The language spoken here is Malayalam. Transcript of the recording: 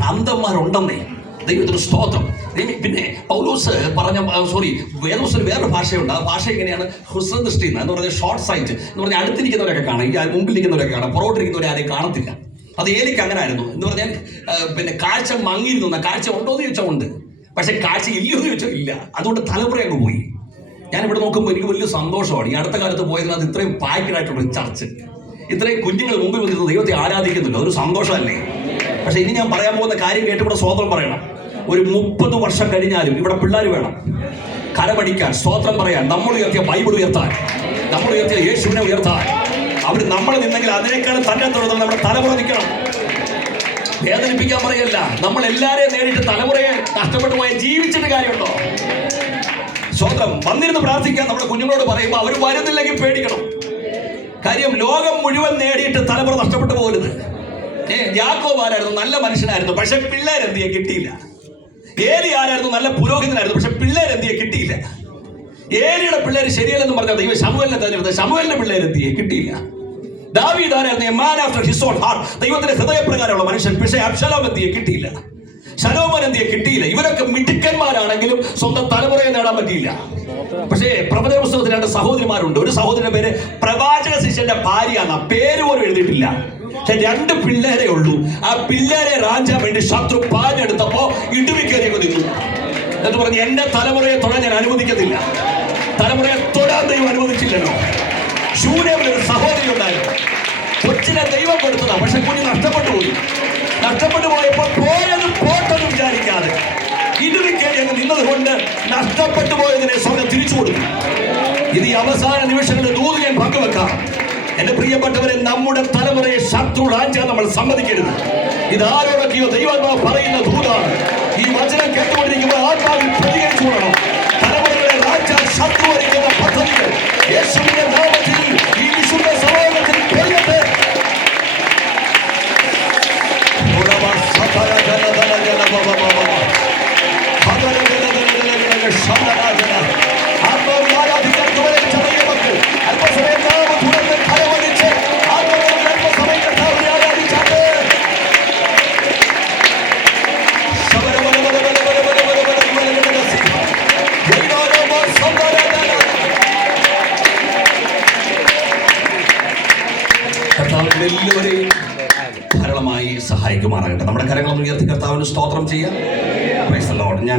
ഭ്രാന്തന്മാരുണ്ടെന്നേ. ദൈവത്തിന് സ്തോത്രം. പിന്നെ പൗലോസ് പറഞ്ഞ സോറി വേദോസിന് വേറൊരു ഭാഷയുണ്ട്. ആ ഭാഷ എങ്ങനെയാണ്? ഹുസ്രദൃഷ്ടി എന്ന് പറഞ്ഞാൽ ഷോർട്ട് സൈറ്റ് എന്ന് പറഞ്ഞാൽ അടുത്തിരിക്കുന്നവരൊക്കെ കാണാം. ഈ മുമ്പിലിരിക്കുന്നവരൊക്കെ കാണാം. പുറകോട്ടിരിക്കുന്നവരെ ആരെയും കാണത്തില്ല. അത് ഏലിക്ക് അങ്ങനെ ആയിരുന്നു എന്ന് പറഞ്ഞാൽ പിന്നെ കാഴ്ച മങ്ങിയിരുന്നു. കാഴ്ച ഉണ്ടോ എന്ന് ചോദിച്ചാൽ ഉണ്ട്. പക്ഷെ കാഴ്ച ഇല്ലയോ എന്ന് ചോദിച്ചാൽ ഇല്ല. അതുകൊണ്ട് തലമുറ അങ്ങ് പോയി. ഞാൻ ഇവിടെ നോക്കുമ്പോൾ എനിക്ക് വലിയ സന്തോഷമാണ്. ഈ അടുത്ത കാലത്ത് പോയതിനകത്ത് ഇത്രയും ഒരു ചർച്ച്. ഇത്രയും കുഞ്ഞുങ്ങൾ മുമ്പിൽ വന്നിരുന്നു ദൈവത്തെ ആരാധിക്കുന്നുണ്ട്. അതൊരു സന്തോഷമല്ലേ? പക്ഷെ ഇനി ഞാൻ പറയാൻ പോകുന്ന കാര്യം കേട്ട് ഇവിടെ സ്വോത്രം പറയണം. ഒരു മുപ്പത് വർഷം കഴിഞ്ഞാലും ഇവിടെ പിള്ളേർ വേണം. കരപടിക്കാൻ സ്വോത്രം പറയാൻ. നമ്മൾ ഉയർത്തിയ ബൈബിൾ ഉയർത്താൻ. നമ്മൾ ഉയർത്തിയ യേശുവിനെ ഉയർത്താൻ. അവർ നമ്മൾ നിന്നെങ്കിൽ അതിനേക്കാൾ തന്നെ തുടർന്ന് നമ്മുടെ തലമുറ നിൽക്കണം വേദനിപ്പിക്കാൻ പറയല്ല നമ്മൾ എല്ലാരെയും നേരിട്ട് തലമുറയെ നഷ്ടപ്പെട്ടു പോയ ജീവിച്ചിട്ട് കാര്യമുണ്ടോ? സ്വന്തം വന്നിരുന്ന് പ്രാർത്ഥിക്കാൻ നമ്മുടെ കുഞ്ഞുങ്ങളോട് പറയുമ്പോൾ അവർ വരുന്നില്ലെങ്കിൽ പേടിക്കണം. കാര്യം ലോകം മുഴുവൻ നേടിയിട്ട് തലമുറ നഷ്ടപ്പെട്ടു പോകരുത്. യാക്കോബ് ആരായിരുന്നു? നല്ല മനുഷ്യനായിരുന്നു. പക്ഷെ പിള്ളേരെന്തിയെ? കിട്ടിയില്ല. ഏലി ആരായിരുന്നു? നല്ല പുരോഹിതനായിരുന്നു. പക്ഷെ പിള്ളേരെന്തിയെ? കിട്ടിയില്ല. ഏലിയുടെ പിള്ളേര് ശരിയല്ലെന്ന് പറഞ്ഞാൽ ദൈവം ശമുവലിനെ തന്നെ ശമുവലിന്റെ പിള്ളേരെത്തിയെ കിട്ടിയില്ല. ദാവീദ് ആരായിരുന്നു? A man after his own heart ദൈവത്തിന്റെ ഹൃദയപ്രകാരമുള്ള മനുഷ്യൻ. പക്ഷേ അബ്ശലോം എന്തിയെ? കിട്ടിയില്ല. ശലോമൻ എന്തിയെ? കിട്ടിയില്ല. ഇവരൊക്കെ മിടുക്കന്മാരാണെങ്കിലും സ്വന്തം തലമുറയെ നേടാൻ പറ്റിയില്ല. പക്ഷേ പ്രവചന പുസ്തകത്തിൽ രണ്ട് സഹോദരിമാരുണ്ട്. ഒരു സഹോദരന്റെ പേര് പ്രവാചക ശിഷ്യന്റെ ഭാര്യയാണ്. പേര് പോലും എഴുതിയിട്ടില്ല. പക്ഷെ രണ്ട് പിള്ളേരെ ഉള്ളൂ. ആ പിള്ളേരെ റാഞ്ചാൻ വേണ്ടി ശത്രു പാഞ്ഞെടുത്തപ്പോ ഇടുവിക്കേറിയൊക്കെ നിന്നു. എന്നിട്ട് പറഞ്ഞു എന്റെ തലമുറയെ തൊടാൻ ഞാൻ അനുവദിക്കത്തില്ല. തലമുറയെ തൊടാൻ ദൈവം അനുവദിച്ചില്ലല്ലോ. ശൂന്യമുള്ളൊരു സഹോദരി ഉണ്ടായിരുന്നു. കൊച്ചിനെ ദൈവം കൊടുത്തതാ. പക്ഷെ കുഞ്ഞ് നഷ്ടപ്പെട്ടു പോയി. നഷ്ടപ്പെട്ടു പോയപ്പോ പോയത് പോട്ടെന്ന് വിചാരിക്കാതെ ഇടുവിക്കേറി അങ്ങ് നിന്നത് കൊണ്ട് നഷ്ടപ്പെട്ടു പോയതിനെ സ്വർഗം തിരിച്ചു കൊടുക്കും ഇത് ഈ അവസാന നിമിഷങ്ങളിൽ ദൂത് ഞാൻ പങ്കുവെക്കാം. എന്റെ പ്രിയപ്പെട്ടവരെ നമ്മുടെ തലമുറയെ ശത്രു നമ്മൾ സമ്മതിക്കരുത്. ഇത് ആരോടൊക്കെയോ ദൈവാത്മാവ് പറയുന്ന എല്ലാവരെയും ധാരാളമായി സഹായിക്കുമാറാകട്ടെ നമ്മുടെ കരങ്ങളൊന്ന് ഉയർത്തി കർത്താവിന് സ്തോത്രം ചെയ്യാം. ഞാൻ